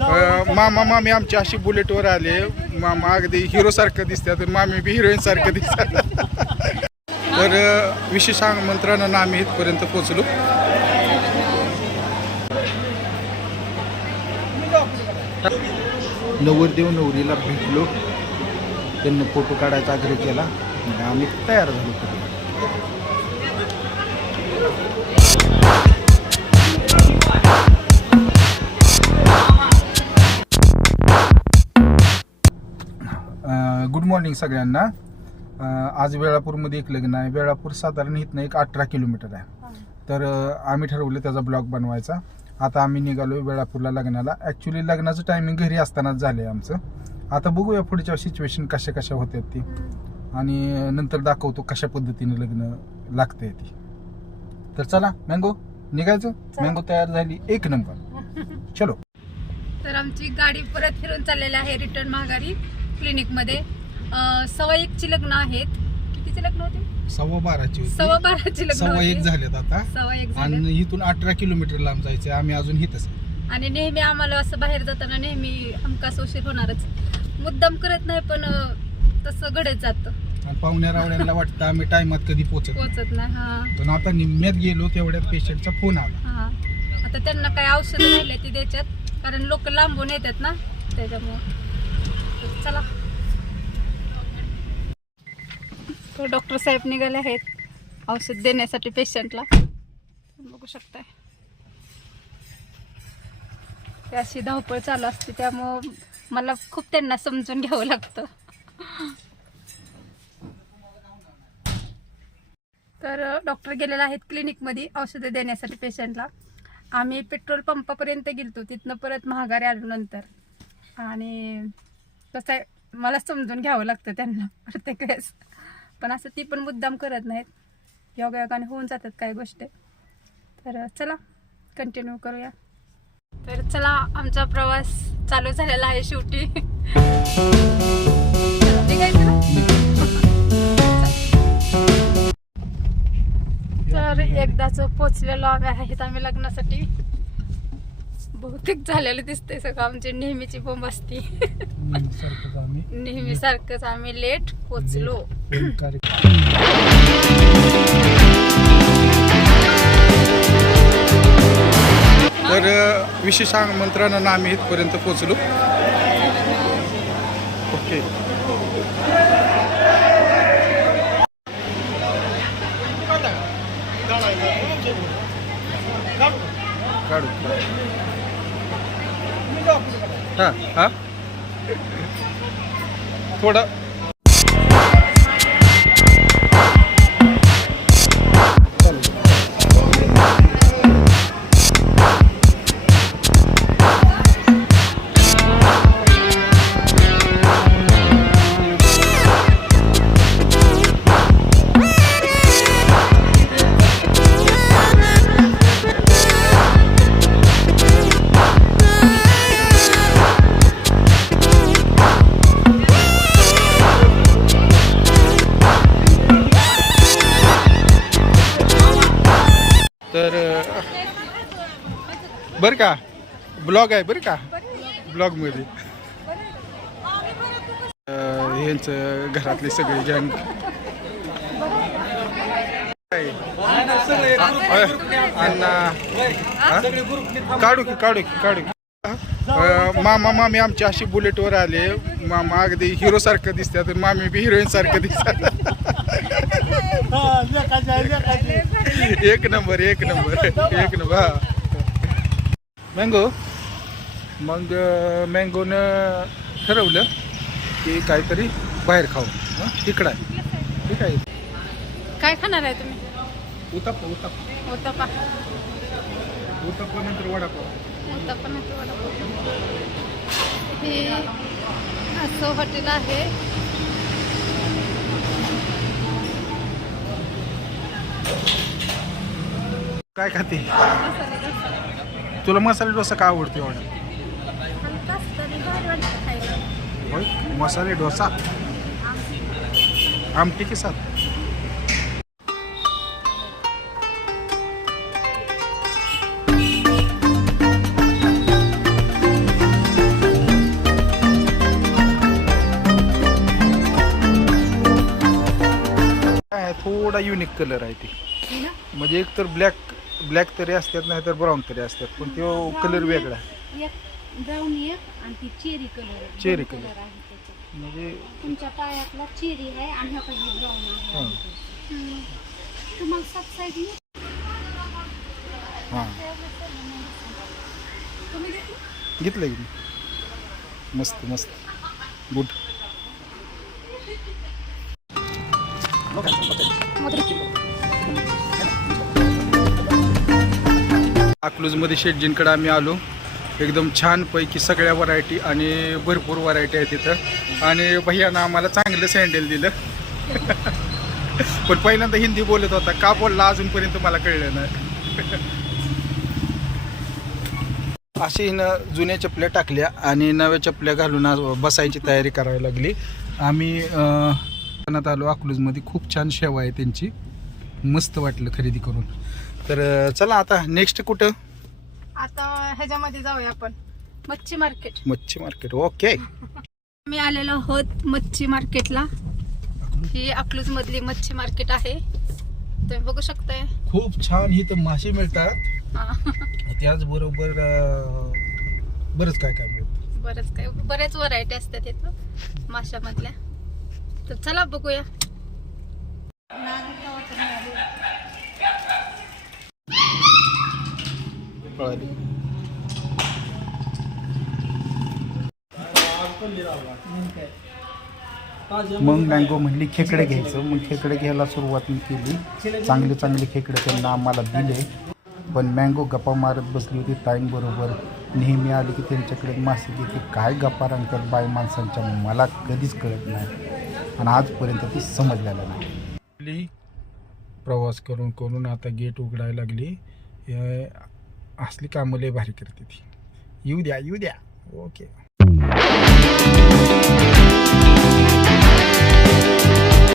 मामा मामी आमची अशी बुलेटवर आले. मामा अगदी हिरो सारखं दिसतात, मामी बी हिरोईन सारखं दिसतात. तर विशेष आमंत्रणानं आम्ही इथपर्यंत पोहोचलो. नवरदेव नवरीला भेटलो, त्यांनी फोटो काढायचा आग्रह केला, आम्ही तयार झालो. गुड मॉर्निंग सगळ्यांना. आज वेळापूरमध्ये एक लग्न आहे. वेळापूर साधारण इथनं एक 18 किलोमीटर आहे. तर आम्ही ठरवलं त्याचा ब्लॉग बनवायचा. आता आम्ही निघालो वेळापूरला लग्नाला. ॲक्च्युली लग्नाचं टायमिंग घरी असतानाच झालं आहे आमचं. आता बघूया पुढच्या सिच्युएशन कशा कशा होत्यात ती, आणि नंतर दाखवतो कशा पद्धतीने लग्न लागतंय ती. तर चला मँगो निघायचं. मँगो तयार झाली, एक नंबर. चलो. तर आमची गाडी परत फिरून चाललेली आहे रिटर्न माघारी क्लिनिकमध्ये. 1:15ची लग्न आहेत. कितीचे लग्न होते? 12:15ची होती. 12:15ची लग्न 1:15 झालेत आता. 1:15 आणि इथून 18 किलोमीटर लांब जायचंय. आम्ही अजून इथंच. आणि नेहमी आम्हाला असं बाहेर जाताना नेहमी हमखास उशीर होणारच. मुद्दाम करत नाही, पण तसं घडत जातं. आणि पाहुण्या रावड्यांना वाटतं आम्ही टायमात कधी पोहोचत नाही. हा, पण आता निम्म्यात गेलो तेवढ्यात पेशंटचा फोन आला. हा. आता त्यांना काय औषधं राहिले ती द्यायच्यात, कारण लोक लांबून येतात ना, त्याच्यामुळं. चला. तर डॉक्टर साहेब निघाले आहेत औषध देण्यासाठी पेशंटला. बघू शकताय ते अशी धावपळ चालू असते, त्यामुळं मला खूप त्यांना समजून घ्यावं लागतं. तर डॉक्टर गेलेले आहेत क्लिनिकमध्ये औषधं देण्यासाठी पेशंटला. आम्ही पेट्रोल पंपापर्यंत गेलतो, तिथनं परत महागारी आलो नंतर. आणि कसं आहे, मला समजून घ्यावं लागतं त्यांना प्रत्येक वेळेस. पण असं ती पण मुद्दाम करत नाहीत, योगायोगाने होऊन जातात काही गोष्टी. तर चला कंटिन्यू करूया. तर चला, आमचा प्रवास चालू झालेला आहे शेवटी. निघायचं ना? तर एकदाच पोचलेलो आहेत आम्ही लग्नासाठी. बहुतेक झालेलं दिसतंय सगळं. आमची नेहमीची बोंब असती. नेहमी सारखंच आम्ही लेट पोचलो. तर विशेष आमंत्रणानं आम्ही इथपर्यंत पोहोचलो. ओके. काढू. हां हां थोडं. तर बरं का, ब्लॉग आहे बरं का. ब्लॉगमध्ये यांचं घरातले सगळे जण काढू की काढू की काढू की. मामा मामी आमची अशी बुलेटवर आले. मामा अगदी हिरो सारखं दिसतात, मामी बी हिरोईन सारखं दिसतात. एक नंबर एक नंबर एक नंबर. मँगो मग मँगोनं ठरवलं की काहीतरी बाहेर खाऊ. तिकडं आहे. ठीक आहे. काय खाणार आहे तुम्ही? उत्तप्पा उत्तप्पा उत्तप्पा. उत्तप्पा नंतर वडापाव. उत्तप्पा नंतर वडापाव. हे असं हॉटेल आहे. काय खाते? तुला मसाले डोसा का आवडतो एवढा? होय, मसाले डोसा आमटी के साथ. थोडा युनिक कलर आहे ते, म्हणजे एक तर ब्लॅक तरी असतात नाही तर ब्राऊन तरी असतात, पण तो कलर वेगळा आहे. ब्राऊन एक आणि ती cherry colour cherry colour colour आहे त्याच्यात. म्हणजे तुमच्या पायातला चेरी आहे आणि हा काही ब्राऊन आहे. हां तुम्हाला 7 साईज हां घेतलं की मस्त मस्त गुड. अकलूजमध्ये शेटजींकडे आम्ही आलो. एकदम छानपैकी सगळ्या व्हरायटी आणि भरपूर व्हरायटी आहे तिथं. आणि भैयानं आम्हाला चांगलं सँडल दिलं. पण पहिल्यांदा हिंदी बोलत होता, का बोलला अजूनपर्यंत मला कळलं नाही. अशी हिनं जुन्या चपल्या टाकल्या आणि नव्या चपल्या घालून आज बसायची तयारी करायला लागली. आम्ही दुकानात आलो अकलूजमध्ये. खूप छान सेवा आहे त्यांची, मस्त वाटलं खरेदी करून. तर चला आता नेक्स्ट कुठं? आता ह्याच्यामध्ये जाऊया आपण, मच्छी मार्केट. मच्छी मार्केट. ओके. मी आलेलो आहोत मच्छी मार्केटला. ही अकलूज मधली मच्छी मार्केट आहे, तुम्ही बघू शकताय. खूप छान इथं मासे मिळतात, हा. त्याचबरोबर बरंच काय काय मिळतं. बरेच व्हरायटी असतात इथं माशामधल्या. तर चला बघूया. पळाली. मग मँगो म्हणली खेकडे घ्यायचं. मग खेकडे घ्यायला सुरुवात मी केली. चांगले खेकडे त्यांना आम्हाला दिले. पण मँगो गप्पा मारत बसली होती टाईमबरोबर. नेहमी आली की त्यांच्याकडे मासे घेते. काय गप्पा रंगतात बाय माणसांच्या, मला कधीच कळत नाही आणि आजपर्यंत ती समजलेलं नाही. प्रवास करून आता गेट उघडायला लागली. असली कामं लय भारी करते ती. येऊ द्या. ओके.